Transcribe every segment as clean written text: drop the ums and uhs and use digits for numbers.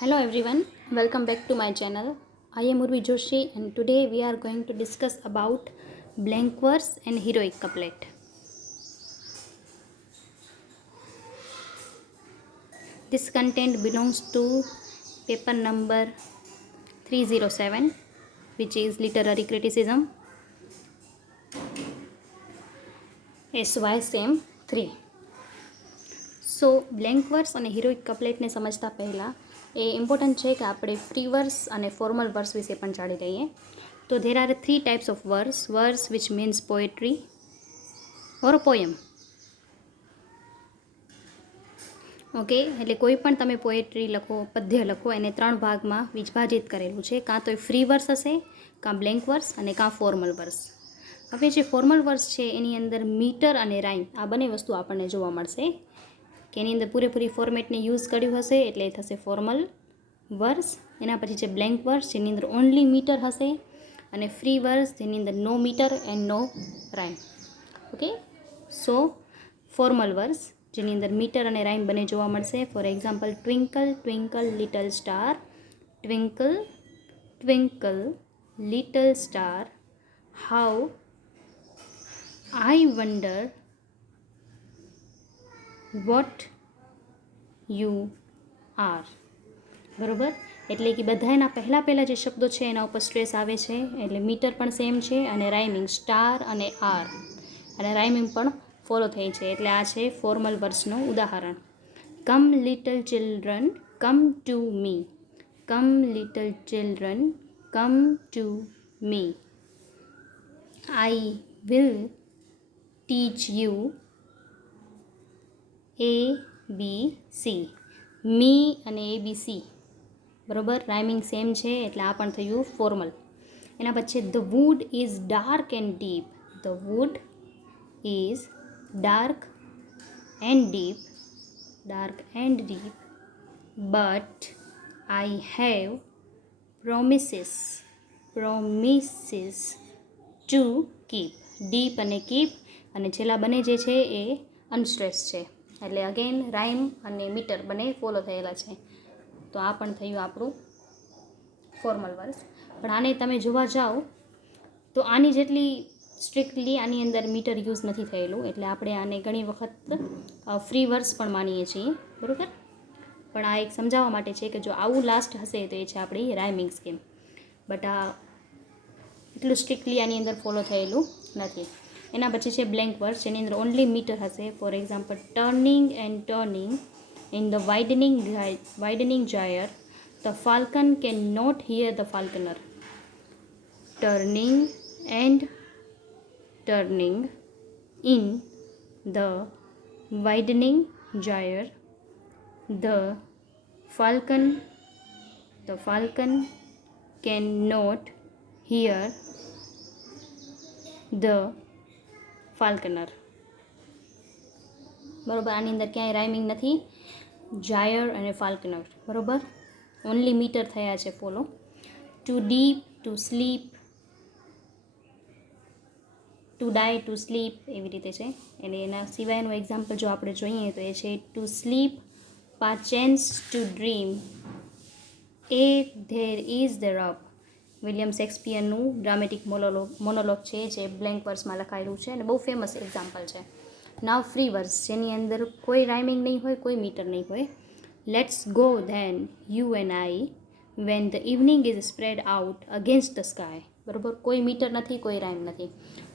Hello everyone, welcome back to my channel. I am UrviJoshi and today we are going to discuss about blank verse and heroic couplet. This content belongs to paper number 307, which is literary criticism, SY SEM 3. So blank વર્સ અને હિરોઇક કપલેટને સમજતા પહેલાં એ important છે કે આપણે free વર્સ અને formal વર્સ વિશે પણ જાણી લઈએ. તો there are 3 types of verse which means poetry or poem. Okay, એટલે કોઈ પણ તમે પોએટ્રી લખો, પદ્ય લખો, એને 3 ભાગમાં વિભાજિત કરેલું છે. કાં તો ફ્રી વર્સ હશે, કાં બ્લેન્ક વર્સ અને કાં ફોર્મલ વર્સ. હવે જે ફોર્મલ વર્સ છે એની અંદર મીટર અને રાઇમ આ બંને વસ્તુ આપણને જોવા મળશે કે એની અંદર પૂરેપૂરી ફોર્મેટને યુઝ કર્યું હશે એટલે એ થશે ફોર્મલ વર્સ. એના પછી છે બ્લેન્ક વર્સ જેની અંદર ઓનલી મીટર હશે, અને ફ્રી વર્સ જેની અંદર no meter and no rhyme. Okay, so formal verse જેની અંદર મીટર અને રાઇમ બંને જોવા મળશે. For example, twinkle twinkle little star, twinkle twinkle little star, how I wonder what you are. બરાબર, એટલે કે બધાના પહેલાં જે શબ્દો છે એના ઉપર સ્ટ્રેસ આવે છે, એટલે મીટર પણ સેમ છે અને રાઇમિંગ સ્ટાર અને આર અને રાઇમિંગ પણ ફોલો થઈ છે. એટલે આ છે ફોર્મલ વર્સનું ઉદાહરણ. Come little children come to me, come little children come to me, I will teach you ABC. Me અને ABC બરાબર, રાઇમિંગ સેમ છે એટલે આ પણ થયું ફોર્મલ. એના પછી the wood is dark and deep, the wood is dark and deep, dark and deep, but I have promises to keep. Deep અને કીપ અને છેલ્લા બંને જે છે એ અનસ્ટ્રેસ છે, એટલે અગેન રાઇમ અને મીટર બંને ફોલો થયેલા છે. તો આ પણ થયું આપણું ફોર્મલ વર્સ. પણ આને તમે જોવા જાઓ તો આની જેટલી સ્ટ્રિક્ટલી આની અંદર મીટર યુઝ નથી થયેલું, એટલે આપણે આને ઘણી વખત ફ્રી વર્સ પણ માનીએ છીએ. બરાબર, પણ આ એક સમજાવવા માટે છે કે જો આવું લાસ્ટ હશે તો એ છે આપણી રાઇમિંગ સ્કીમ. બટ આ એટલું સ્ટ્રિક્ટલી આની અંદર ફોલો થયેલું નથી. એના પછી છે બ્લેન્ક વર્સ જેની અંદર ઓનલી મીટર હશે. For example, turning and turning in the widening gyre, the falcon can not hear the falconer. Turning and turning in the widening gyre, the falcon can not hear the falconer. બરાબર, આની અંદર ક્યાંય rhyming નથી, Dzire અને ફાલ્કનર. બરાબર, only metre થયા છે follow. To deep, to sleep, to die, to sleep, એવી રીતે છે. એટલે એના સિવાયનું એક્ઝામ્પલ જો આપણે જોઈએ તો એ છે to sleep, perchance to dream, ay there is the rub. William શેક્સપિયરનું ડ્રામેટિક મોનોલોગ છે જે બ્લેન્ક વર્સમાં લખાયેલું છે અને બહુ ફેમસ એક્ઝામ્પલ છે. નાવ ફ્રી વર્સ જેની અંદર કોઈ રાઇમિંગ નહીં હોય, કોઈ મીટર નહીં હોય. Let's go then you and I when the evening is spread out against the sky. બરાબર, કોઈ મીટર નથી, કોઈ રાઇમ નથી.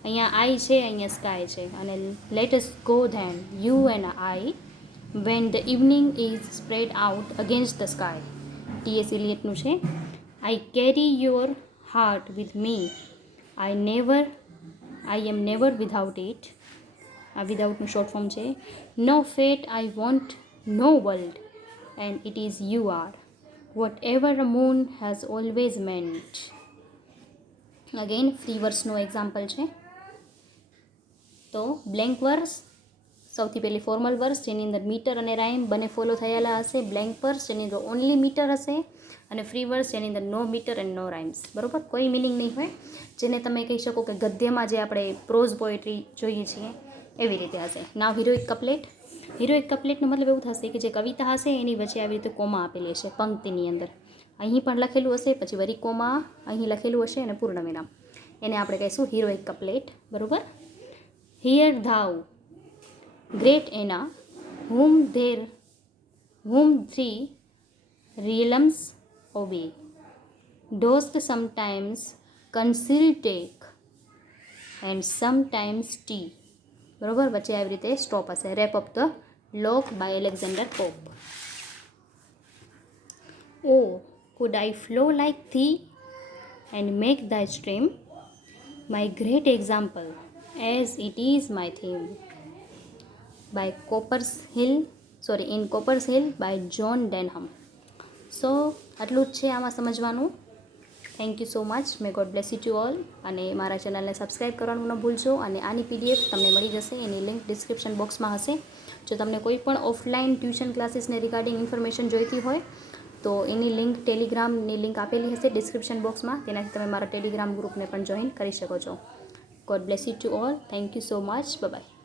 અહીંયા આઈ છે, અહીંયા સ્કાય છે. અને let's go then you and I when the evening is spread out against the sky. T S. ઇલિયટનું છે. I carry your heart with me. I am never without it. આ વિધાઉટનું શોર્ટ ફોર્મ છે. No fate I want, no world, and it is you are. Whatever a moon has always meant. Again free વર્સનું example છે. તો blank વર્સ સૌથી પહેલી formal verse જેની અંદર meter અને રાઇમ બંને ફોલો થયેલા હશે. બ્લેન્ક વર્સ જેની અંદર ઓનલી મીટર હશે, અને ફ્રી વર્સ જેની અંદર no meter and no rhymes. બરાબર, કોઈ મિનિંગ નહીં હોય, જેને તમે કહી શકો કે ગદ્યમાં જે આપણે પ્રોઝ પોએટ્રી જોઈએ છીએ એવી રીતે હશે. નાવ હિરોઇક કપલેટ. હિરોઇક કપલેટનો મતલબ એવું થશે કે જે કવિતા હશે એની વચ્ચે આવી રીતે કોમા આપેલી હશે પંક્તિની અંદર. અહીં પણ લખેલું હશે, પછી વરી કોમા અહીં લખેલું હશે અને પૂર્ણ વિરામ. એને આપણે કહીશું હિરોઇક કપલેટ. બરાબર. હિયર થાઉ ગ્રેટ એના whom three realms obey, dost sometimes conceal take and sometimes tea. બરાબર. વચ્ચે આવી રીતે સ્ટોપ હશે. Rape of the lock by Alexander Pope. O could I flow like thee and make thy stream my great example as it is my theme. By in Copper's Hill by John Denham. સો આટલું જ છે આમાં સમજવાનું. Thank you so much. May God bless you to all. અને મારા ચેનલને subscribe કરવાનું ન ભૂલશો. અને આની PDF તમને મળી જશે, એની લિંક ડિસ્ક્રિપ્શન બોક્સમાં હશે. જો તમને કોઈ પણ ઓફલાઈન ટ્યુશન ક્લાસીસને રિગાર્ડિંગ ઇન્ફોર્મેશન જોઈતી હોય તો એની લિંક ટેલિગ્રામની લિંક આપેલી હશે ડિસ્ક્રિપ્શન બોક્સમાં. તેનાથી તમે મારા ટેલિગ્રામ ગ્રુપને પણ જોઈન કરી શકો છો. God bless you to all. Thank you so much. By.